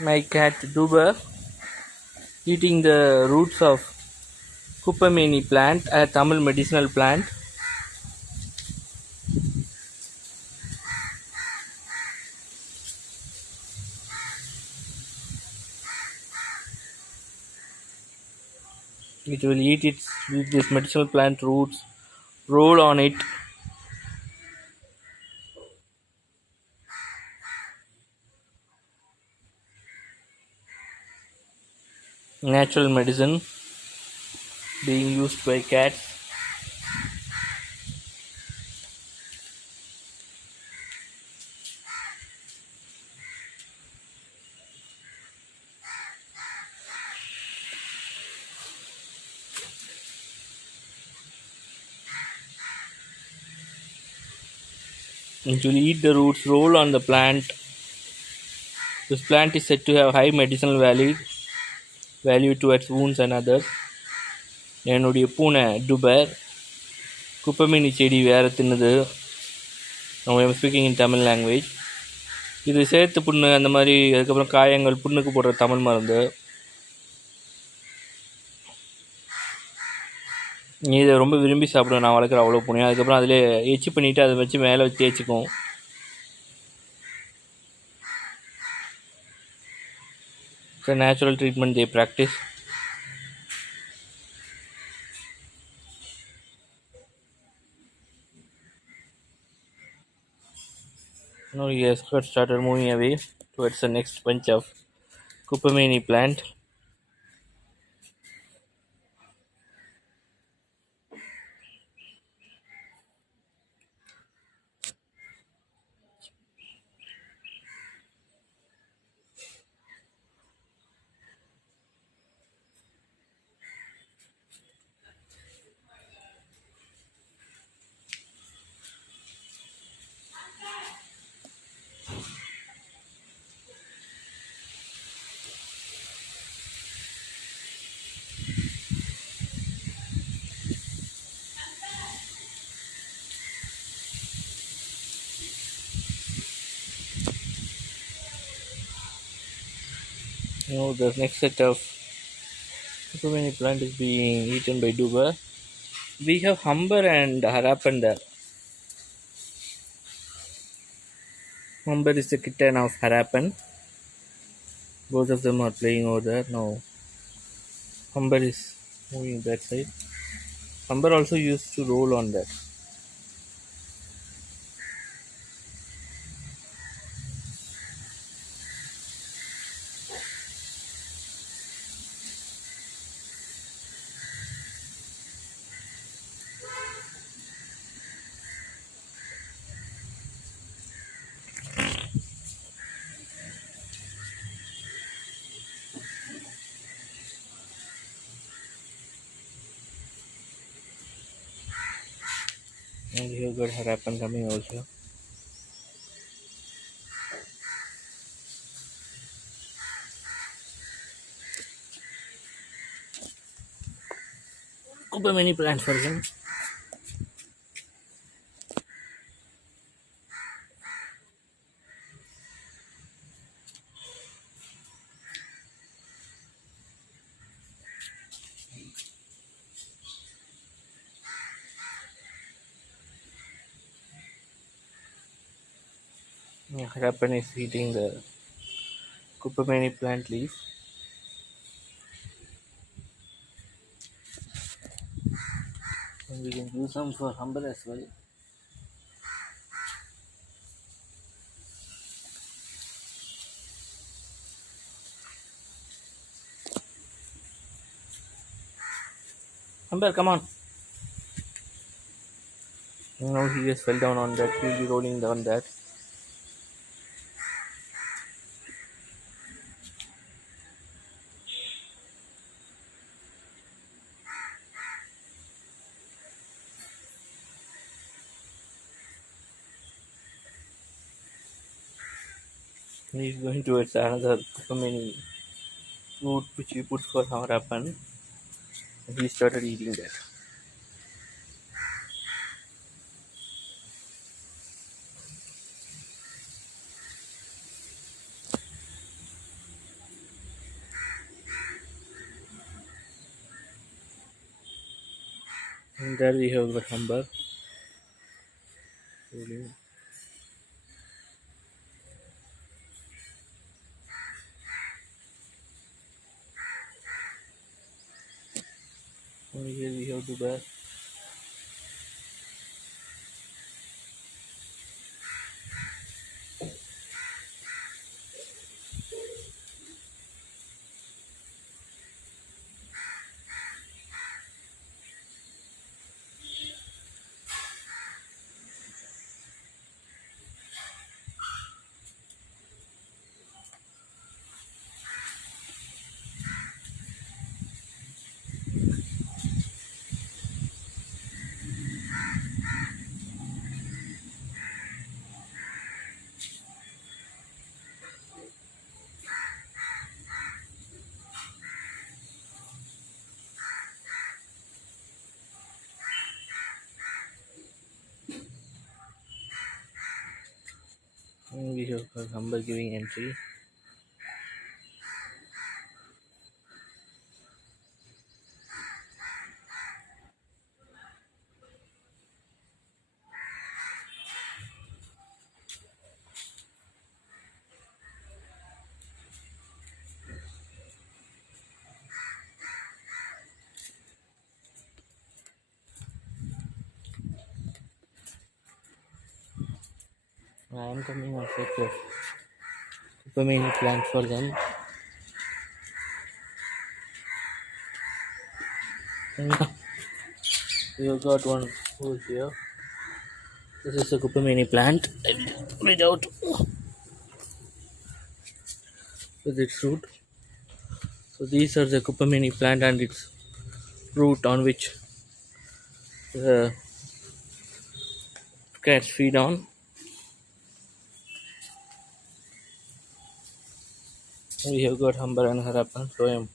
My cat Duba eating the roots of Kuppaimeni plant, a Tamil medicinal plant. It will eat this medicinal plant roots, roll on it. Natural medicine being used by cats. It will eat the roots, roll on the plant. This plant is said to have high medicinal value towards wounds and others. என்னுடைய பூனை டுபர் குப்பைமேனி செடி வேற தின்னுது. I am speaking in Tamil language. இது சேத்து புண்ணு அந்த மாதிரி, அதுக்கப்புறம் காயங்கள் புண்ணுக்கு போடுற தமிழ் மருந்து. இதை ரொம்ப விரும்பி சாப்பிடுவேன். நான் வளர்க்குற அவ்வளோ பூனையும். அதுக்கப்புறம் அதிலே எச்சி பண்ணிவிட்டு அதை வச்சு மேலே வச்சு தேய்ச்சிக்கும். It's a natural treatment they practice. Now he has started moving away towards the next bunch of Kuppaimeni plant. Now the next set of Kuppaimeni plant is being eaten by Duba. We have Humber and Harappan there. Humber is the kitten of Harappan. Both of them are playing over there. Now Humber is moving that side. Humber also used to roll on that. And here got Harappan coming also. Kuppaimeni plant for him. Harappan is eating the Kuppaimeni plant leaf. And we can do some for Humber as well. Humber, come on. Now he just fell down on that. He'll be rolling down that. He's going towards another Kuppaimeni fruit which we put for Harappan. And he started eating that. And there we have the amber. Rolling. And here we have the bear. And we have the amber giving entry. I am coming also to Kuppaimeni plant for them. And we have got one over here. This is a Kuppaimeni plant. Without with its root. So these are the Kuppaimeni plant and its root on which the cats feed on. We have got amber and harappan. So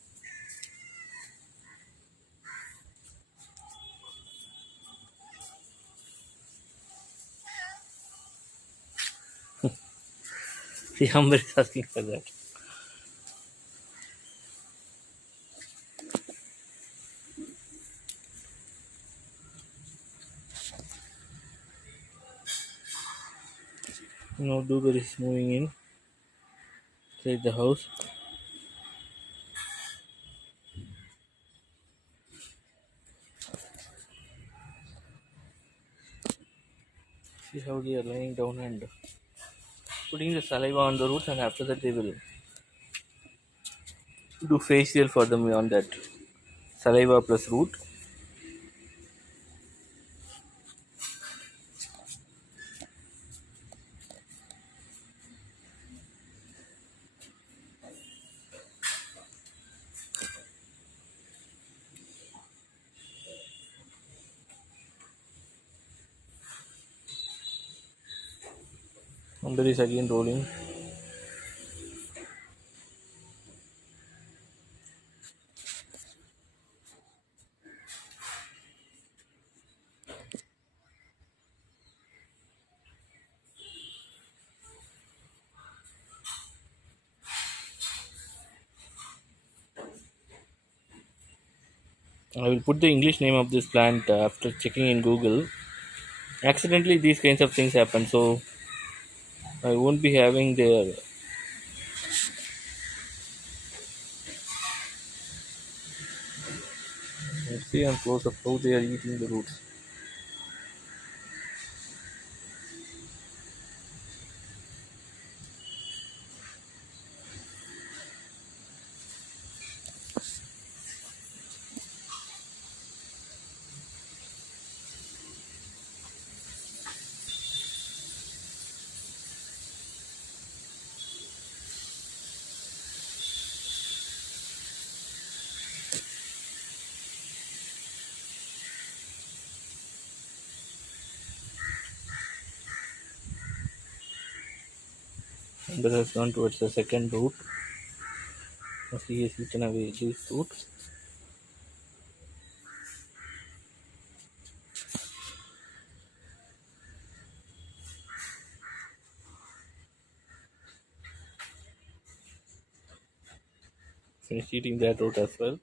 the amber is asking for that. Now Duber is moving in inside the house. See how they are lying down and putting the saliva on the roots, and after that they will do facial for them on that saliva plus root. Amber is again rolling. I will put the English name of this plant after checking in Google. Accidentally, these kinds of things happen, so I won't be having their. Let's see on close up how they are eating the roots. Amber has gone towards the second root. He has eaten away these roots. Finished eating that root as well.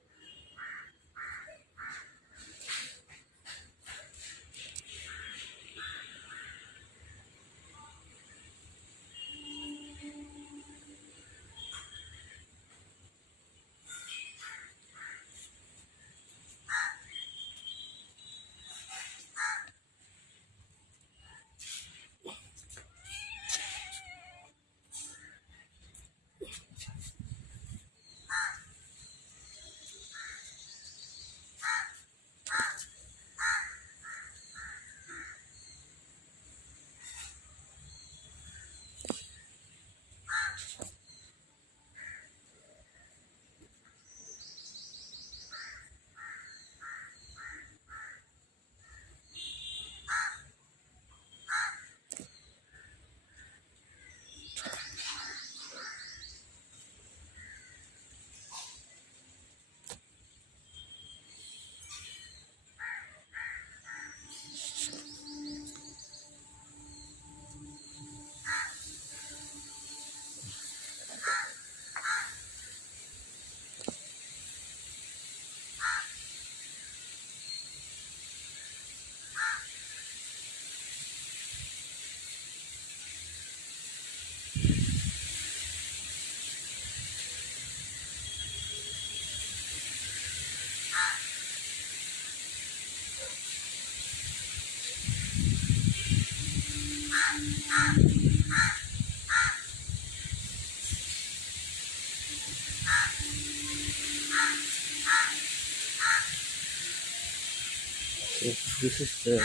So this is the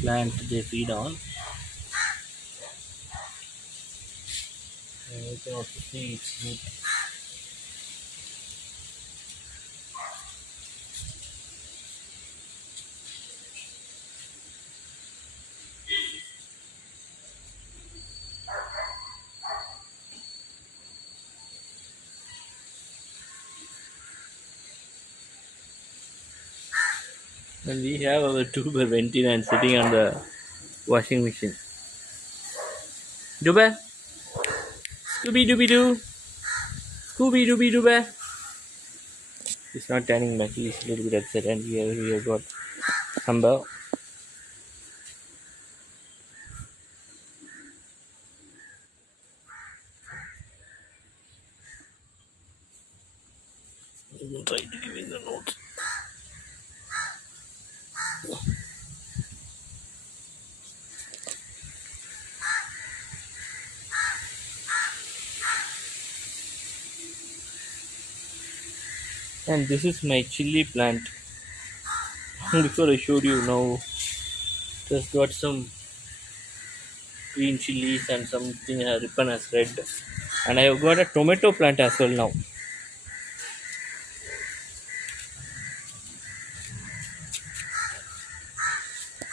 plant they feed on. And you can also see its meat. And we have our tuber ventilan sitting on the washing machine. Duba, Scooby Dooby Doo, Scooby Dooby Dooba. He's not turning back. He's a little bit upset, and we have got Samba. I'm trying to give him the notes. And this is my chili plant. Before I showed you now, just got some green chilies and something ribbon as red. And I have got a tomato plant as well now.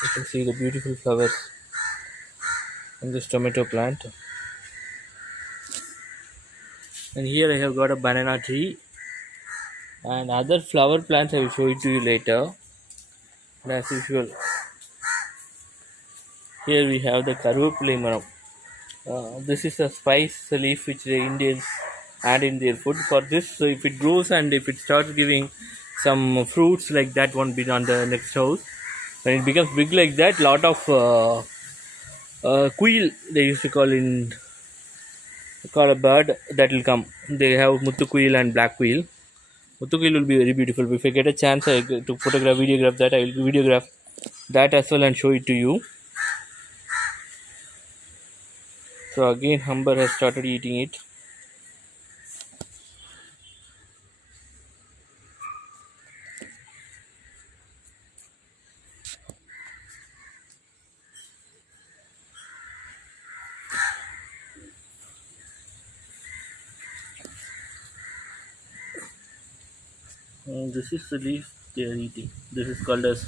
You can see the beautiful flowers in this tomato plant. And here I have got a banana tree and other flower plants. I will show it to you later. And as usual, here we have the Kuppaimeni. This is a spice leaf which the Indians add in their food. For this, so if it grows and if it starts giving some fruits like that one bit on the next house, when it becomes big like that, lot of quail they used to call a bird that will come. They have muttu quail and black quail. Muttu quail will be very beautiful. If I get a chance to photograph, videograph that, I will videograph that as well and show it to you. So again, Humber has started eating it. This is the leaf they are eating. This is called as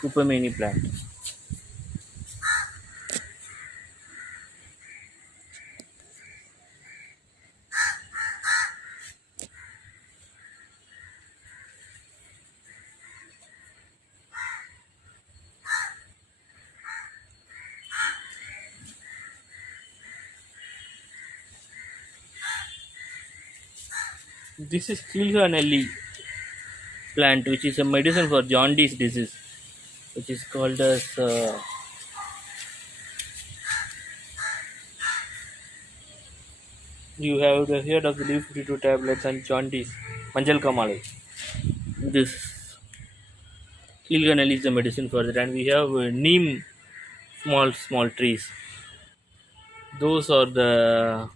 Kuppaimeni plant. This is Kilganelli plant, which is a medicine for jaundice disease, which is called as you have the heard of the leaf 52 tablets and jaundice, manjal kamale. This Kilganelli is the medicine for that, and we have neem small trees. Those are the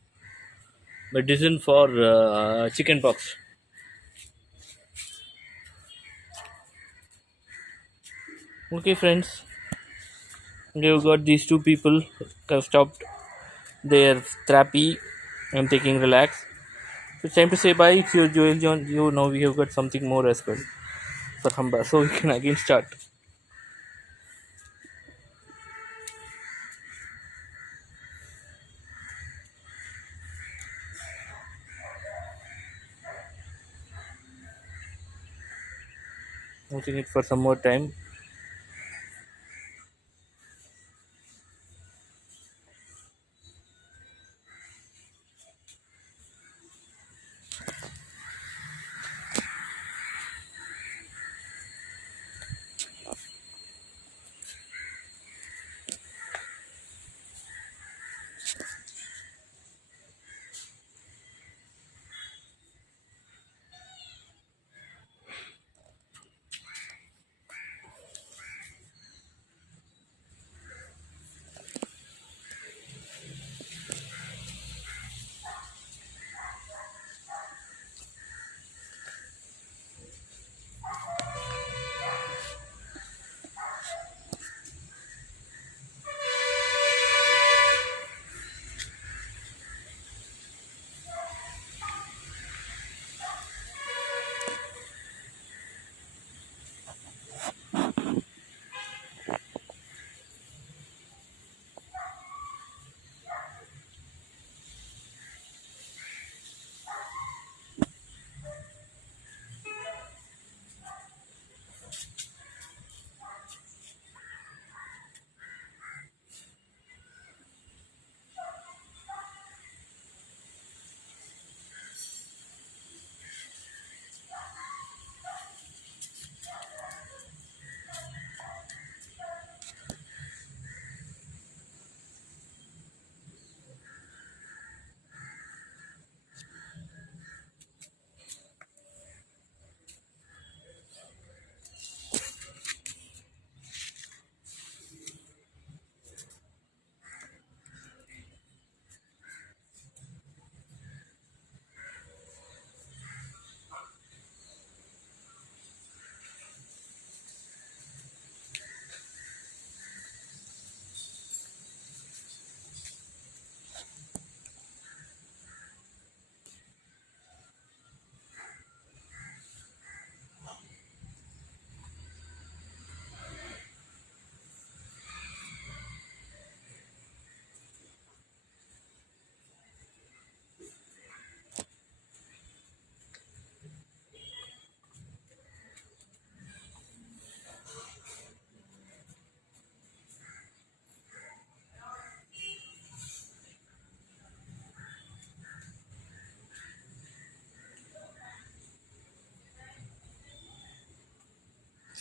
medicine for chicken pox. Okay, friends, we have got these two people have stopped their therapy and taking relax. So it's time to say bye. It's your Joel John. You know we have got something more as well for Hamba. So we can again start. Watching it for some more time.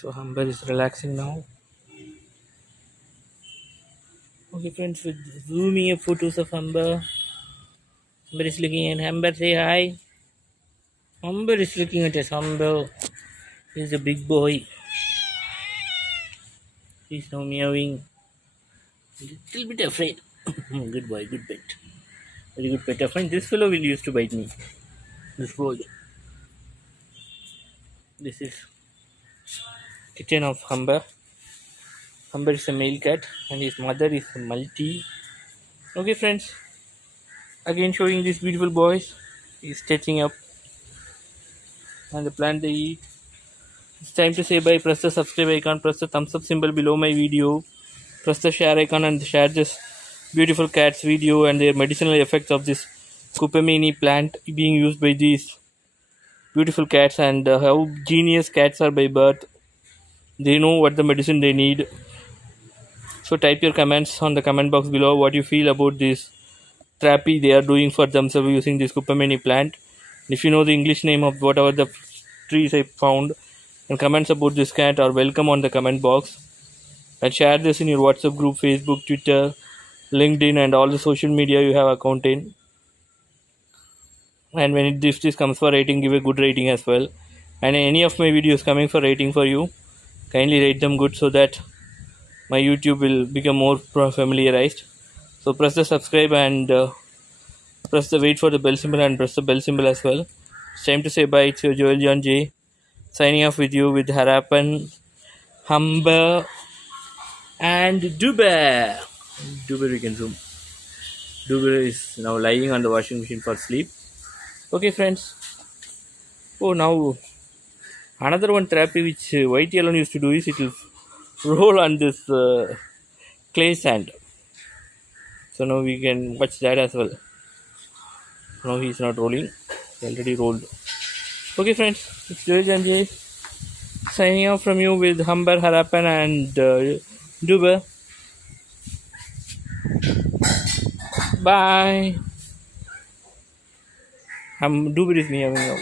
So Humber is relaxing now. Okay friends, with zooming up photos of Humber. Humber is looking at Humber, say hi. Humber is looking at us. Humber is a big boy. He's now meowing. Little bit afraid. Good boy, good pet. Very good pet. Friend, this fellow will used to bite me. This boy. This is kitten of Humber. Humber is a male cat and his mother is a multi. Okay friends, again showing these beautiful boys. He's stretching up and the plant they eat. It's time to say bye. Press the subscribe icon, press the thumbs up symbol below my video, press the share icon and share this beautiful cats video and their medicinal effects of this Kuppaimeni plant being used by these beautiful cats, and how genius cats are by birth. They know what the medicine they need. So type your comments on the comment box below what you feel about this therapy they are doing for themselves using this Kuppaimeni plant. If you know the English name of whatever the trees I found, and comments about this cat are welcome on the comment box. And share this in your WhatsApp group, Facebook, Twitter, LinkedIn, and all the social media you have account in. And when this comes for rating, give a good rating as well. And any of my videos coming for rating for you, kindly rate them good so that my YouTube will become more familiarized. So press the subscribe and press the wait for the bell symbol and press the bell symbol as well. It's time to say bye. It's your Joel John J signing off with you with Harapan, Humber, and Duber. Duber we can zoom. Duber is now lying on the washing machine for sleep. Okay friends. Oh, now another one therapy which White Yellow used to do is it will roll on this clay sand. So now we can watch that as well. Now he is not rolling. He already rolled. Okay friends, it's Joel Janjay signing off from you with Humber, Harapan and Duber. Bye. Duber is meowing now.